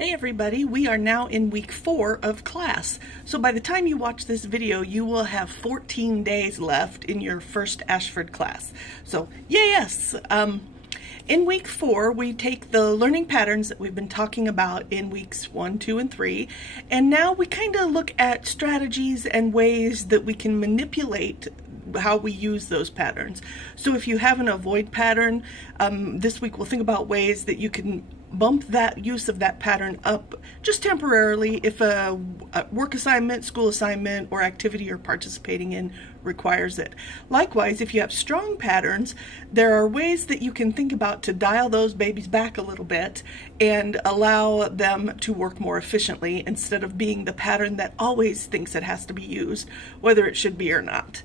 Hey everybody, we are now in week 4 of class. So by the time you watch this video, you will have 14 days left in your first Ashford class. So yes, in week 4, we take the learning patterns that we've been talking about in weeks 1, 2, and 3, and now we kind of look at strategies and ways that we can manipulate how we use those patterns. So if you have an avoid pattern, this week we'll think about ways that you can bump that use of that pattern up just temporarily if a work assignment, school assignment, or activity you're participating in requires it. Likewise, if you have strong patterns, there are ways that you can think about to dial those babies back a little bit and allow them to work more efficiently instead of being the pattern that always thinks it has to be used, whether it should be or not.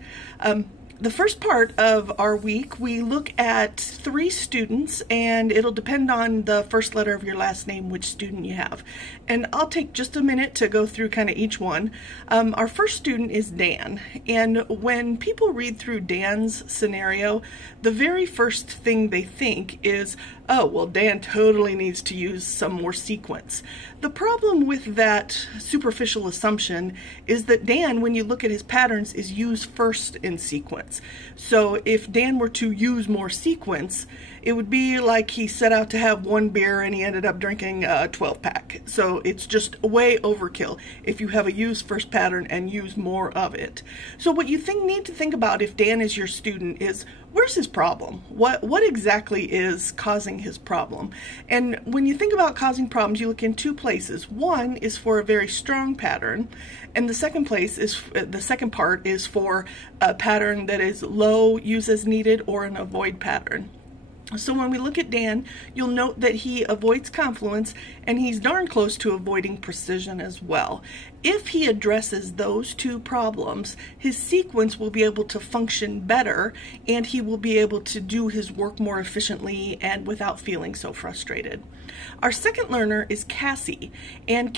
The first part of our week, we look at 3 students, and it'll depend on the first letter of your last name which student you have. And I'll take just a minute to go through kind of each one. Our first student is Dan, and when people read through Dan's scenario, the very first thing they think is, oh, well, Dan totally needs to use some more sequence. The problem with that superficial assumption is that Dan, when you look at his patterns, is used first in sequence. So if Dan were to use more sequence, it would be like he set out to have 1 beer and he ended up drinking a 12-pack. So it's just way overkill if you have a use first pattern and use more of it. So what you need to think about if Dan is your student is, where's his problem? What exactly is causing his problem? And when you think about causing problems, you look in 2 places. One is for a very strong pattern, and the second part is for a pattern that is low, use as needed, or an avoid pattern. So when we look at Dan, you'll note that he avoids confluence, and he's darn close to avoiding precision as well. If he addresses those 2 problems, his sequence will be able to function better, and he will be able to do his work more efficiently and without feeling so frustrated. Our second learner is Cassie, and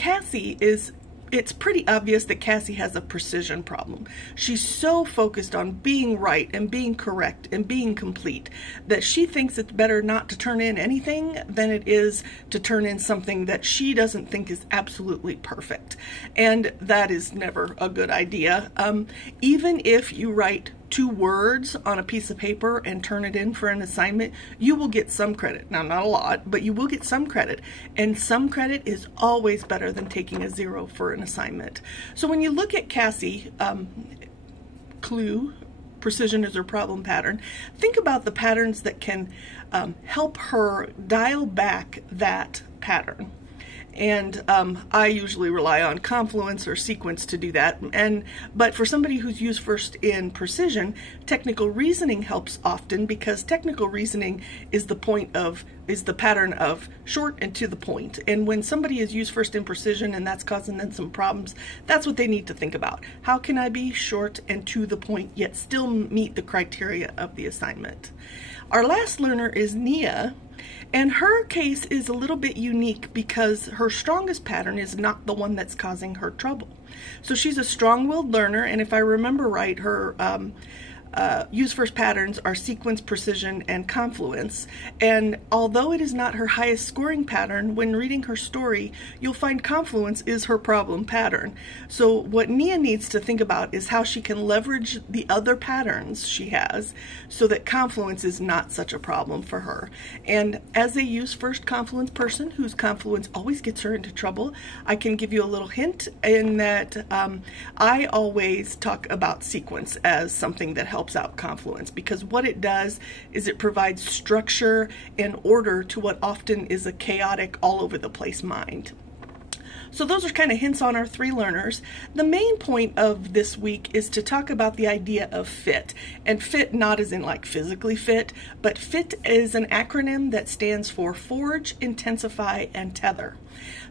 it's pretty obvious that Cassie has a precision problem. She's so focused on being right and being correct and being complete that she thinks it's better not to turn in anything than it is to turn in something that she doesn't think is absolutely perfect. And that is never a good idea. Even if you write 2 words on a piece of paper and turn it in for an assignment, you will get some credit. Now, not a lot, but you will get some credit. And some credit is always better than taking a 0 for an assignment. So when you look at Cassie, clue, precision is her problem pattern, think about the patterns that can help her dial back that pattern. And I usually rely on confluence or sequence to do that. But for somebody who's used first in precision, technical reasoning helps often, because technical reasoning is the pattern of short and to the point. And when somebody is used first in precision and that's causing them some problems, that's what they need to think about. How can I be short and to the point yet still meet the criteria of the assignment? Our last learner is Nia. And her case is a little bit unique because her strongest pattern is not the one that's causing her trouble. So she's a strong-willed learner, and if I remember right, her use first patterns are sequence, precision, and confluence. And although it is not her highest scoring pattern, when reading her story, you'll find confluence is her problem pattern. So what Nia needs to think about is how she can leverage the other patterns she has so that confluence is not such a problem for her. And as a use first confluence person whose confluence always gets her into trouble, I can give you a little hint in that I always talk about sequence as something that helps out confluence, because what it does is it provides structure and order to what often is a chaotic, all over the place mind. So those are kind of hints on our 3 learners. The main point of this week is to talk about the idea of fit. And fit not as in like physically fit, but fit is an acronym that stands for Forge, Intensify, and Tether.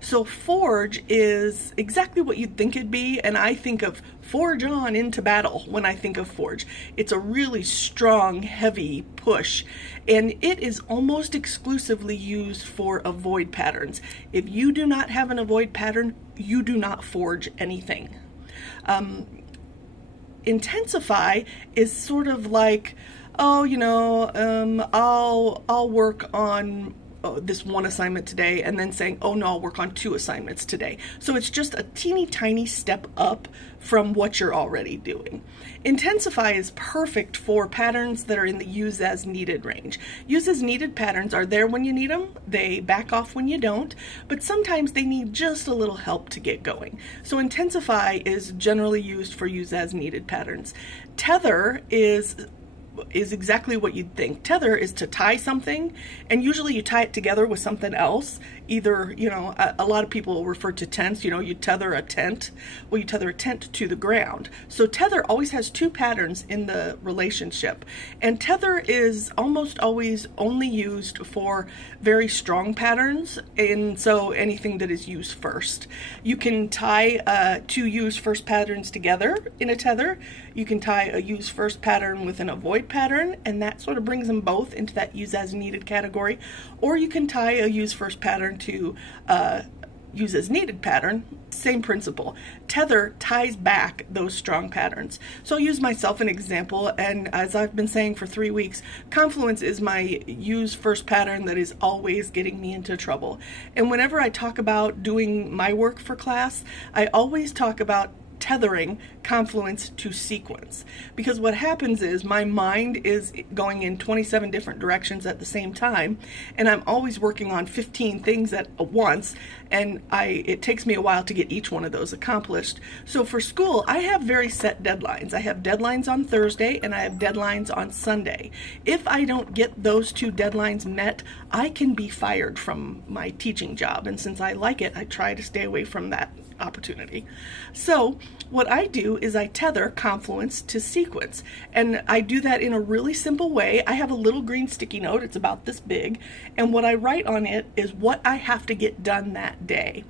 So forge is exactly what you'd think it'd be, and I think of forge on into battle when I think of forge. It's a really strong, heavy push, and it is almost exclusively used for avoid patterns. If you do not have an avoid pattern, you do not forge anything. Intensify is sort of like, oh, I'll work on this one assignment today and then saying, oh no, I'll work on 2 assignments today. So it's just a teeny tiny step up from what you're already doing. Intensify is perfect for patterns that are in the use as needed range. Use as needed patterns are there when you need them, they back off when you don't, but sometimes they need just a little help to get going. So intensify is generally used for use as needed patterns. Tether is exactly what you'd think. Tether is to tie something, and usually you tie it together with something else. Either, you know, a lot of people refer to tents, you know, you tether a tent. Well, you tether a tent to the ground. So tether always has 2 patterns in the relationship. And tether is almost always only used for very strong patterns, and so anything that is used first. You can tie 2 use first patterns together in a tether. You can tie a use first pattern with an avoid pattern, and that sort of brings them both into that use as needed category. Or you can tie a use first pattern to use as needed pattern. Same principle. Tether ties back those strong patterns. So I'll use myself an example, and as I've been saying for 3 weeks, confluence is my use first pattern that is always getting me into trouble. And whenever I talk about doing my work for class, I always talk about tethering confluence to sequence, because what happens is my mind is going in 27 different directions at the same time, and I'm always working on 15 things at once, and it takes me a while to get each one of those accomplished. So for school, I have very set deadlines. I have deadlines on Thursday and I have deadlines on Sunday. If I don't get those 2 deadlines met, I can be fired from my teaching job, and since I like it, I try to stay away from that opportunity. So what I do is I tether confluence to sequence, and I do that in a really simple way. I have a little green sticky note, it's about this big, and what I write on it is what I have to get done that day.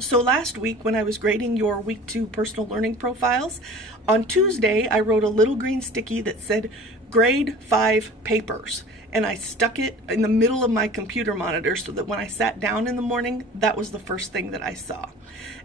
So last week when I was grading your week 2 personal learning profiles, on Tuesday I wrote a little green sticky that said grade 5 papers, and I stuck it in the middle of my computer monitor so that when I sat down in the morning, that was the first thing that I saw.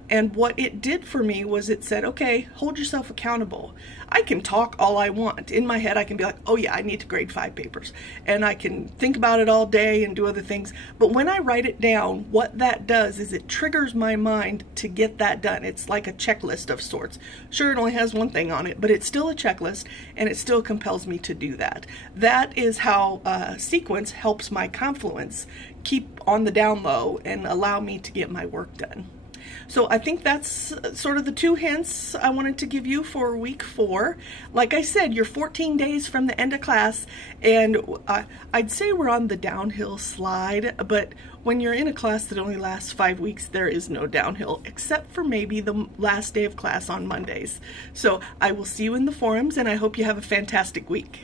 And what it did for me was it said, okay, hold yourself accountable. I can talk all I want. In my head, I can be like, oh yeah, I need to grade 5 papers. And I can think about it all day and do other things. But when I write it down, what that does is it triggers my mind to get that done. It's like a checklist of sorts. Sure, it only has 1 thing on it, but it's still a checklist, and it still compels me to do that. That is how sequence helps my confluence keep on the down low and allow me to get my work done. So I think that's sort of the 2 hints I wanted to give you for week 4. Like I said, you're 14 days from the end of class, and I'd say we're on the downhill slide, but when you're in a class that only lasts 5 weeks, there is no downhill, except for maybe the last day of class on Mondays. So I will see you in the forums, and I hope you have a fantastic week.